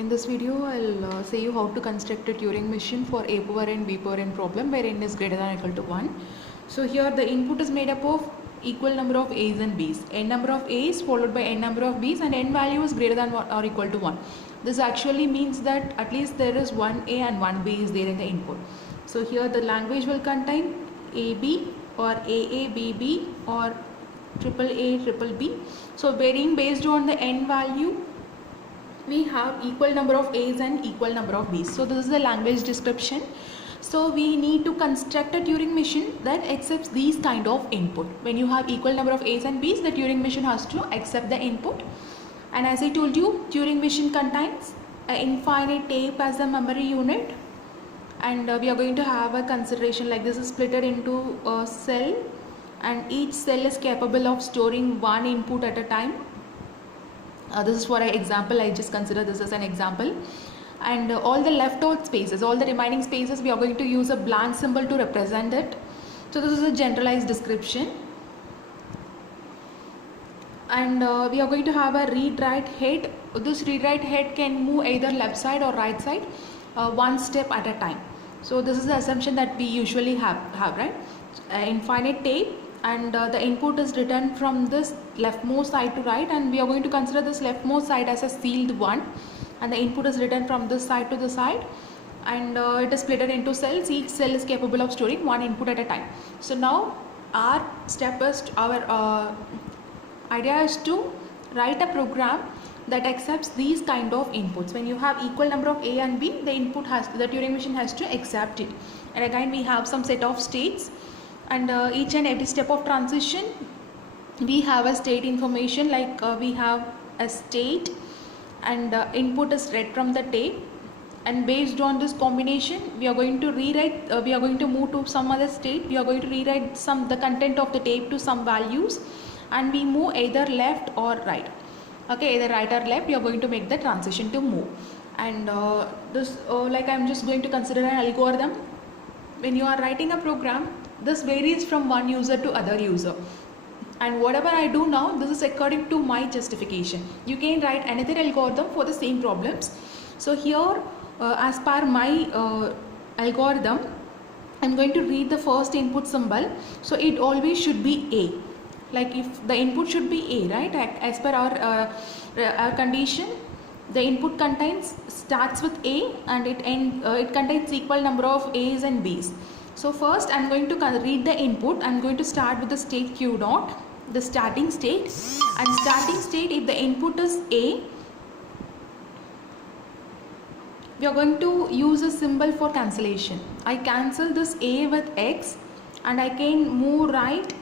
In this video, I'll say you how to construct a Turing machine for a power n b power n problem where n is greater than or equal to 1. So here the input is made up of equal number of a's and b's. N number of a's followed by n number of b's and n value is greater than or equal to 1. This actually means that at least there is one a and one b is there in the input. So here the language will contain ab or aa bb or triple a triple b. So varying based on the n value, we have equal number of a's and equal number of b's. So this is the language description. So we need to construct a Turing machine that accepts these kind of input. When you have equal number of a's and b's, the Turing machine has to accept the input. And as I told you, Turing machine contains an infinite tape as the memory unit, and we are going to have a consideration like this is split into a cell, and each cell is capable of storing one input at a time. This is for an example. I just consider this as an example. And all the left out spaces, all the remaining spaces, we are going to use a blank symbol to represent it. So this is a generalized description. And we are going to have a read-write head. This read-write head can move either left side or right side, one step at a time. So this is the assumption that we usually have right? Infinite tape, and the input is written from this leftmost side to right, and we are going to consider this leftmost side as a sealed one, and the input is written from this side to the side, and it is split into cells. Each cell is capable of storing one input at a time. So now our step is our idea is to write a program that accepts these kind of inputs. When you have equal number of a and b, the Turing machine has to accept it. And again we have some set of states, and each and every step of transition we have a state information, like we have a state, and input is read from the tape, and based on this combination we are going to rewrite, we are going to move to some other state, we are going to rewrite the content of the tape to some values, and we move either left or right. Okay, either right or left, we are going to make the transition to move. And this like I am just going to consider an algorithm. When you are writing a program, this varies from one user to other user, and whatever I do now, this is according to my justification. You can write another algorithm for the same problems. So here as per my algorithm, I am going to read the first input symbol. So it always should be a, like if the input should be a, right? As per our condition, the input starts with a, and it contains equal number of a's and b's. So first I am going to read the input. I am going to start with the state q dot, the starting state, and starting state, if the input is a, we are going to use a symbol for cancellation. I cancel this a with x, and I can move right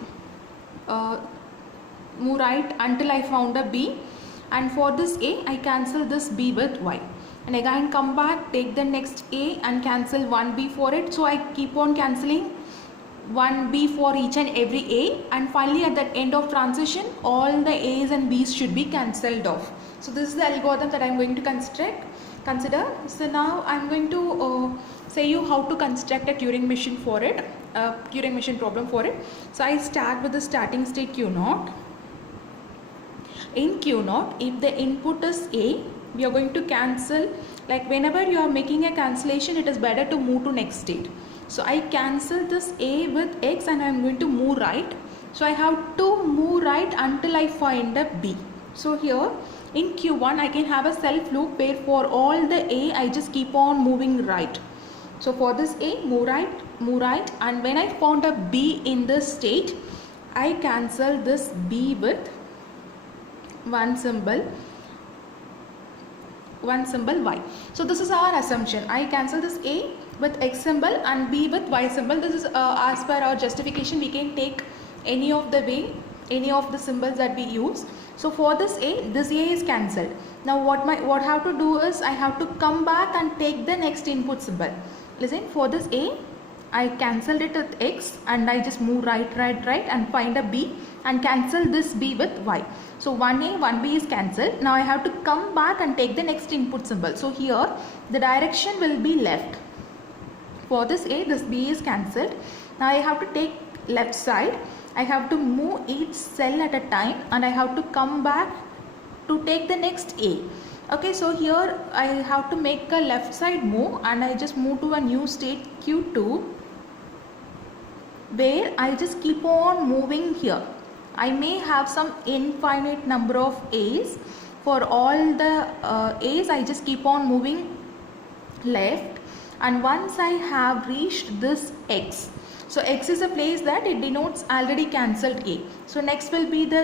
until I found a b, and for this a I cancel this b with y, and again come back, take the next a and cancel one b for it. So I keep on cancelling one b for each and every a, and finally at the end of transition all the a's and b's should be cancelled off. So this is the algorithm that I am going to consider. So now I am going to say you how to construct a Turing machine for it, a Turing machine problem for it. So I start with the starting state q naught. In q naught, if the input is a, we are going to cancel, like whenever you are making a cancellation, it is better to move to next state. So I cancel this a with x, and I am going to move right. So I have to move right until I find a b. So here in q1 I can have a self loop where for all the a I just keep on moving right. So for this a, move right, and when I found a b in this state, I cancel this b with one symbol y. So this is our assumption. I cancel this a with x symbol and b with y symbol. This is as per our justification. We can take any of the symbols that we use. So for this a is cancelled. Now what I have to do is I have to come back and take the next input symbol. Listen, for this a I cancelled it with x, and I just move right and find a b and cancel this b with y. So 1a, 1b is cancelled. Now I have to come back and take the next input symbol. So here the direction will be left. For this a, this b is cancelled. Now I have to take left side. I have to move each cell at a time, and I have to come back to take the next a. Okay, so here I have to make a left side move, and I just move to a new state Q2, where I just keep on moving here. I may have some infinite number of A's. For all the A's, I just keep on moving left, and once I have reached this X, so X is a place that it denotes already cancelled A. So next will be the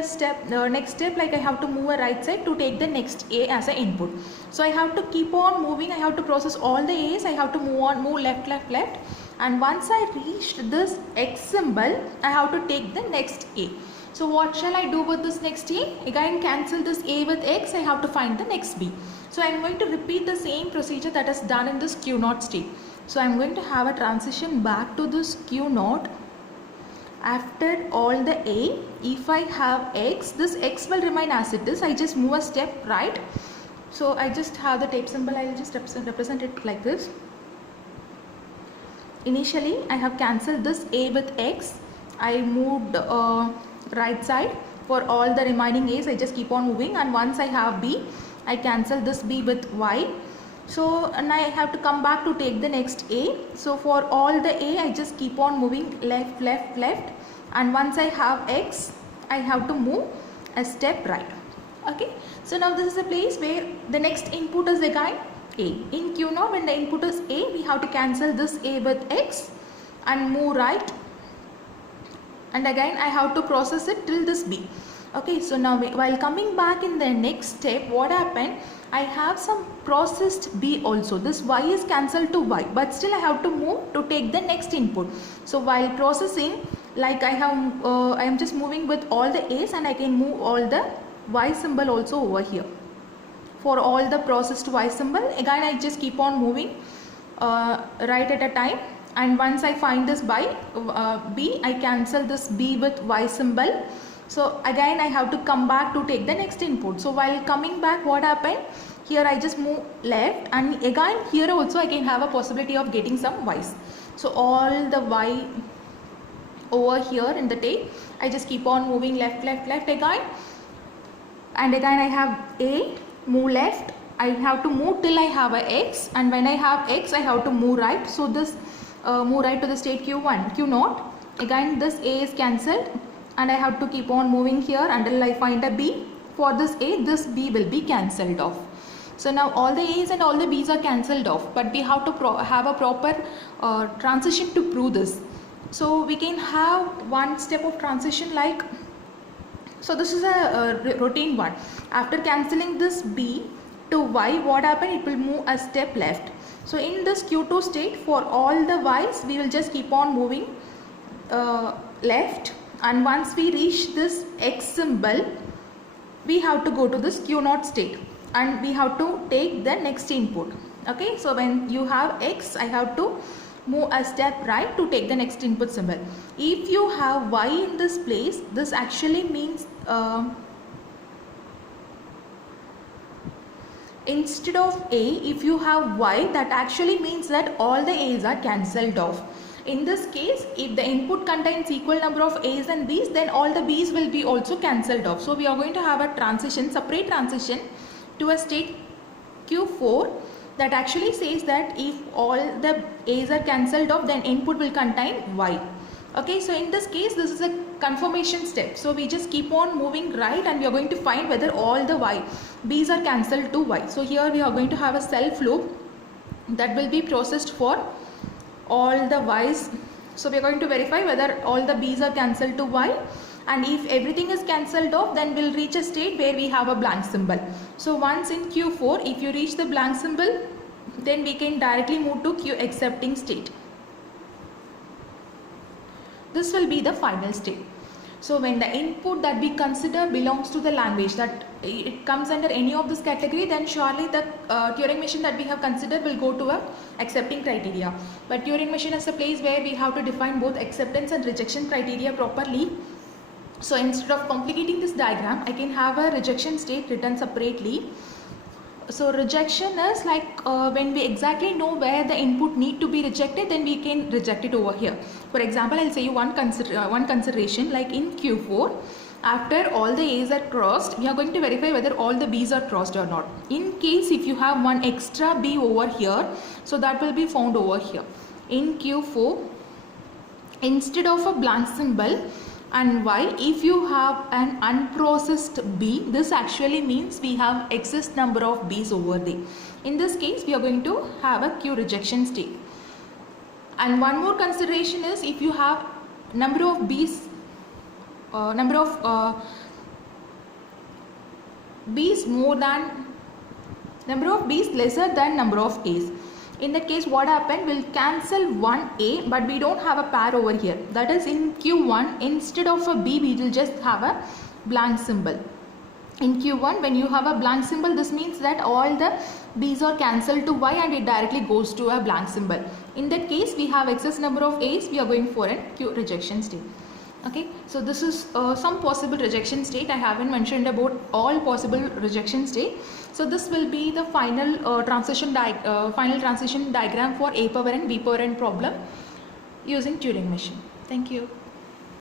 next step, like I have to move a right side to take the next A as an input. So I have to keep on moving, I have to process all the A's, I have to move left, and once I reached this X symbol, I have to take the next A. So what shall I do with this next A? Again cancel this A with X, I have to find the next B. So I am going to repeat the same procedure that is done in this Q0 state. So I am going to have a transition back to this Q0. After all the A, if I have X, this X will remain as it is. I just move a step right. So I just have the tape symbol, I will just represent it like this. Initially I have cancelled this A with X. I moved right side. For all the remaining A's, I just keep on moving, and once I have B, I cancel this B with Y. So and I have to come back to take the next A. So for all the A, I just keep on moving left, and once I have X, I have to move a step right. Okay, so now this is a place where the next input is again A. In Q0, when the input is A, we have to cancel this A with X and move right, and again I have to process it till this B. Okay, so now while coming back in the next step, what happened, I have some processed B also. This Y is cancelled to Y, but still I have to move to take the next input. So while processing, like I am just moving with all the A's, and I can move all the Y symbol also over here. For all the processed Y symbol, again I just keep on moving right at a time, and once I find this B, I cancel this B with Y symbol. So again I have to come back to take the next input. So while coming back, what happened, here I just move left, and again here also I can have a possibility of getting some Y's. So all the Y over here in the tape, I just keep on moving left again, and again I have A, move left, I have to move till I have a X, and when I have X, I have to move right. So this move right to the state Q1, Q0. Again this A is cancelled, and I have to keep on moving here until I find a B. For this A, this B will be cancelled off. So now all the A's and all the B's are cancelled off, but we have to have a proper transition to prove this. So we can have one step of transition like, so this is a routine one. After cancelling this B to Y, what happened, it will move a step left. So in this Q2 state, for all the Y's, we will just keep on moving left, and once we reach this X symbol, we have to go to this Q0 state, and we have to take the next input. Okay, so when you have X, I have to move a step right to take the next input symbol. If you have Y in this place, this actually means instead of A, if you have Y, that actually means that all the A's are cancelled off. In this case, if the input contains equal number of A's and B's, then all the B's will be also cancelled off. So we are going to have a transition, separate transition to a state Q4 that actually says that if all the A's are cancelled off, then input will contain Y. Okay, so in this case, this is a confirmation step. So we just keep on moving right, and we are going to find whether all the B's are cancelled to Y. So here we are going to have a self loop that will be processed for all the Y's. So we are going to verify whether all the B's are cancelled to Y, and if everything is cancelled off, then we'll reach a state where we have a blank symbol. So once in Q4, if you reach the blank symbol, then we can directly move to Q accepting state. This will be the final state. So when the input that we consider belongs to the language, that it comes under any of this category, then surely the Turing machine that we have considered will go to a accepting criteria. But Turing machine is a place where we have to define both acceptance and rejection criteria properly. So instead of complicating this diagram, I can have a rejection state written separately. So rejection is like when we exactly know where the input need to be rejected, then we can reject it over here. For example, I'll say you one consideration, like in Q4, After all the A's are crossed, we are going to verify whether all the B's are crossed or not. In case if you have one extra B over here, so that will be found over here. In Q4, instead of a blank symbol and Y, if you have an unprocessed B, this actually means we have excess number of B's over there. In this case, we are going to have a Q rejection state. And one more consideration is, if you have number of B's B's more than number of B's lesser than number of A's. In that case, what happened? We'll cancel one A, but we don't have a pair over here. That is, in Q1, instead of a B, we will just have a blank symbol. In Q1, when you have a blank symbol, this means that all the B's are cancelled to Y and it directly goes to a blank symbol. In that case, we have excess number of A's, we are going for a Q rejection state. Okay, so this is some possible rejection state. I haven't mentioned about all possible rejection state. So this will be the final transition diagram for A power n, B power n problem using Turing machine. Thank you.